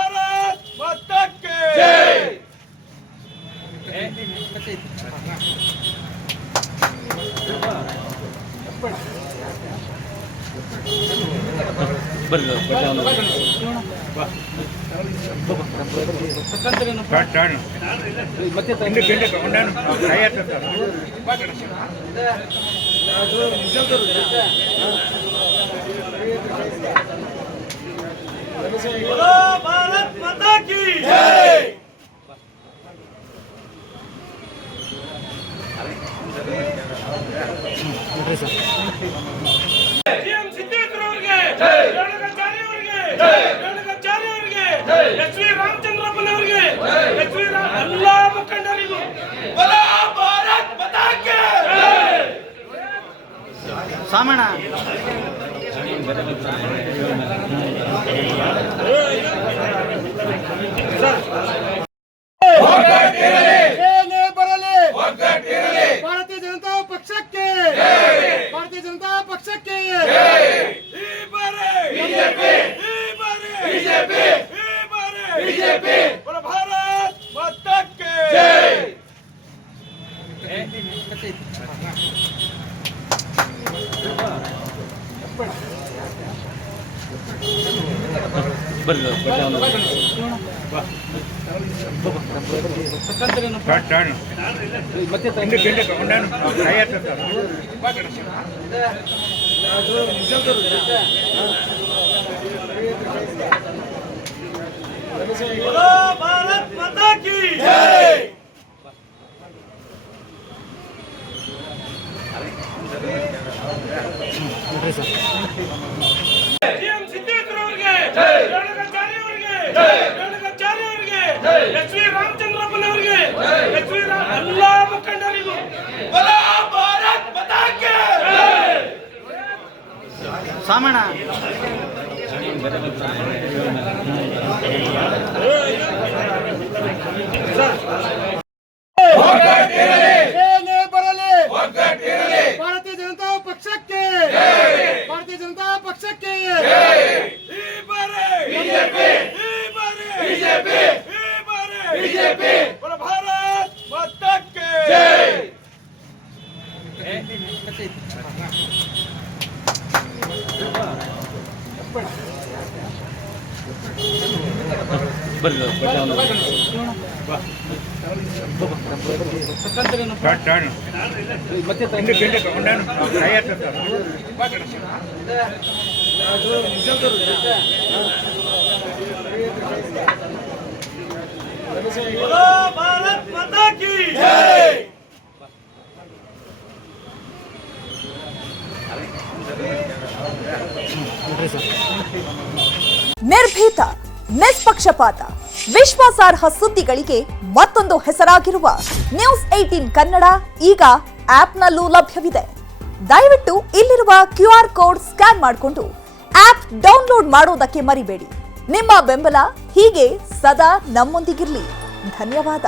भारत माता के जय। भारत माता की जय। सीएम सिद्धेश्वर ಅವರಿಗೆ ರೇಣುಕಾಚಾರ್ಯ ಅವರಿಗೆ ಎಚ್.ವಿ. ರಾಮಚಂದ್ರಪ್ಪನವರಿಗೆ ಎಲ್ಲ ಮುಖಂಡರಿಗೂ ಭಾರತ್ ಮಾತಾ ಕೆ ಸಾಮಣ್ಣ ಭಾರತೀಯ ಜನತಾ ಪಕ್ಷಕ್ಕೆ ಭಾರತೀಯ ಜನತಾ ಪಕ್ಷಕ್ಕೆ ಬಿಜೆಪಿ ಭಾರತ್ ಮಾತಾ ಕೆ ಜೈ। भारत माता की जय। सीएम सिद्धेಶ್वर ಅವರಿಗೆ ರೇಣುಕಾಚಾರ್ಯ ಅವರಿಗೆ ಎಚ್.ವಿ. ರಾಮಚಂದ್ರಪ್ಪನವರಿಗೆ ಎಲ್ಲ ಮುಖಂಡರಿಗೂ ಭಾರತ್ ಮಾತಾ ಕೆ ಸಾಮಣ್ಣ ಭಾರತೀಯ ಜನತಾ ಪಕ್ಷಕ್ಕೆ ಭಾರತೀಯ ಜನತಾ ಪಕ್ಷಕ್ಕೆ ಬಿಜೆಪಿ ಭಾರತ್ ಮಾತಾ ಕೆ ಜೈ। भारत माता की जय। ನಿರ್ಭೀತ, ನಿಷ್ಪಕ್ಷಪಾತ, ವಿಶ್ವಾಸಾರ್ಹ ಸುದ್ದಿಗಳಿಗೆ ಮತ್ತೊಂದು ಹೆಸರಾಗಿರುವ ನ್ಯೂಸ್ 18 ಕನ್ನಡ ಈಗ ಆಪ್ನಲ್ಲೂ ಲಭ್ಯವಿದೆ. ದಯವಿಟ್ಟು ಇಲ್ಲಿರುವ QR ಕೋಡ್ ಸ್ಕ್ಯಾನ್ ಮಾಡಿಕೊಂಡು ಆಪ್ ಡೌನ್ಲೋಡ್ ಮಾಡೋದಕ್ಕೆ ಮರಿಬೇಡಿ. ನಿಮ್ಮ ಬೆಂಬಲ ಹೀಗೆ ಸದಾ ನಮ್ಮೊಂದಿಗಿರಲಿ. ಧನ್ಯವಾದ.